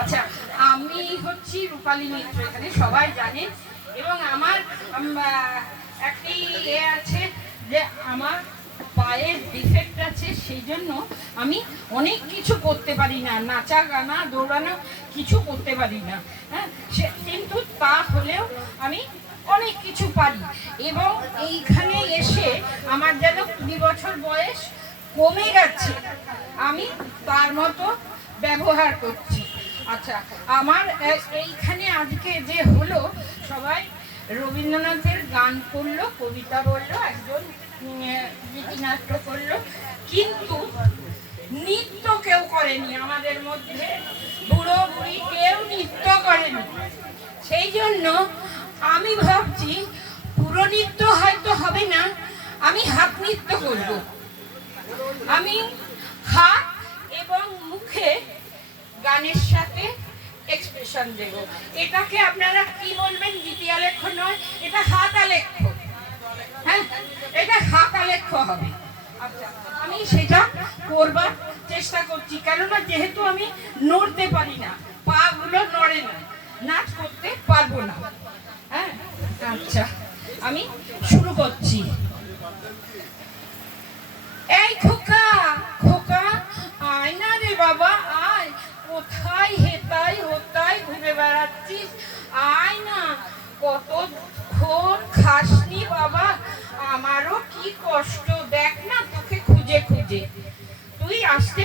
আচ্ছা আমি হচ্ছি রূপালী মিত্র এখানে, সবাই জানে। এবং আমার একটি এ আছে যে আমার পায়ের ডিফেক্ট আছে, সেই জন্য আমি অনেক কিছু করতে পারি না। নাচা গানা দৌড়ানো, কিছু করতে পারি না। হ্যাঁ সে কিন্তু তা হলেও আমি অনেক কিছু পারি। এবং এইখানে এসে আমার যেন কুড়ি বছর বয়স কমে গেছে, আমি তার মতো ব্যবহার করছি। আচ্ছা আমার এইখানে আজকে যে হলো, সবাই রবীন্দ্রনাথের গান করল, কবিতা বলল, একজন গীতিনাট্য করল। কিন্তু নৃত্য কেউ করেনি, আমাদের মধ্যে বুড়ো বুড়ি কেউ নৃত্য করেনি। সেই জন্য আমি ভাবছি পুরো নৃত্য হয়তো হবে না, আমি হাত নৃত্য করব। আমি হাত এবং মুখে গানের সাথে এক্সপ্রেশন দেব। এটাকে আপনারা কি বলবেন? দ্বিতীয় লেখ্য নয়, এটা হাত আলেখ্য হ্যাঁ এটা হাত আলেখ্য হবে। আচ্ছা আমি সেটা করবার চেষ্টা করছি, কেননা যেহেতু আমি নড়তে পারি না পা গুলো নড়ে না, নাচ করতে পারব না। আচ্ছা আমি শুরু করছি। এই খোকা খোকা, আয় না রে বাবা, আয়। কোথায় হেতাই, হোতাই ঘুরে বেড়াচ্ছিস? আয় না, কতক্ষণ খাসনি বাবা? আমারও কি কষ্ট, দেখ না তোকে খুঁজে খুঁজে। তুই আসতে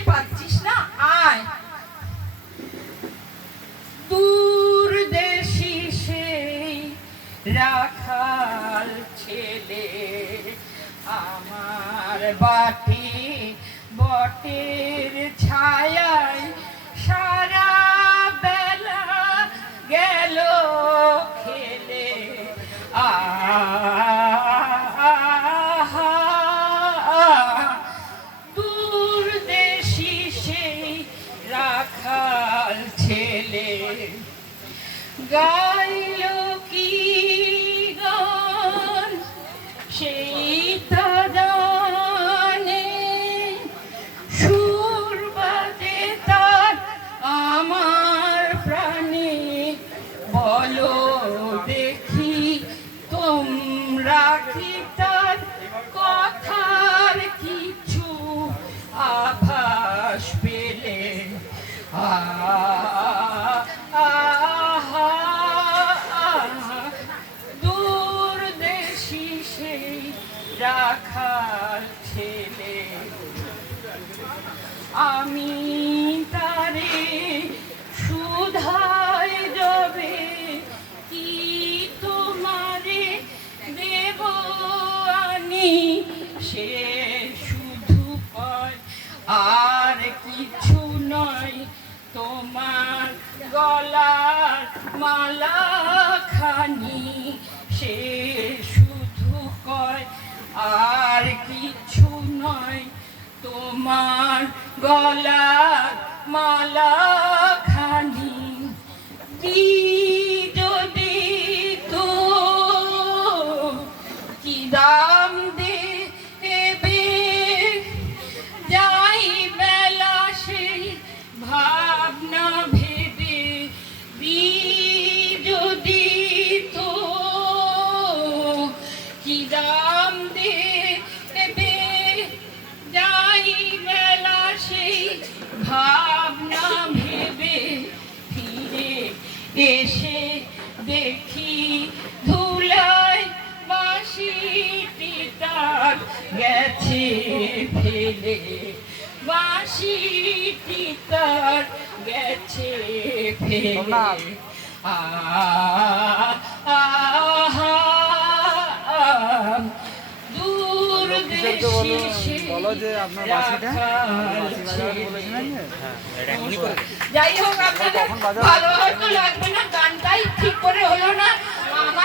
রাখাল ছেলে, আমার বাটি বটের ছায়ায় সারা বেলা গেল খেলে। আহা, দূর দেশি সেই রাখাল ছেলে। গাইল সেই আমি তারে সুধায় যাবে, কি তোমারে দেব আনি সে শুধু পায় আর কিছু নয়, তোমার গলার মালা খানি সে শুধু কয়, আর কিছু নয়, তোমার গলার মালা এসে দেখি ধুলায় বাঁশিটি তার গেছে ফেলে। বাঁশিটি তার গেছে ফেলে। আ আহা দূর বলো বলো যে আপনার বাসিটা রাখাল বাসি বাজার ছেলে। বলেছিলেন যে যাই হোক আপনাদের? ভালো হয়তো লাগবে না গানটাই ঠিক করে হলো না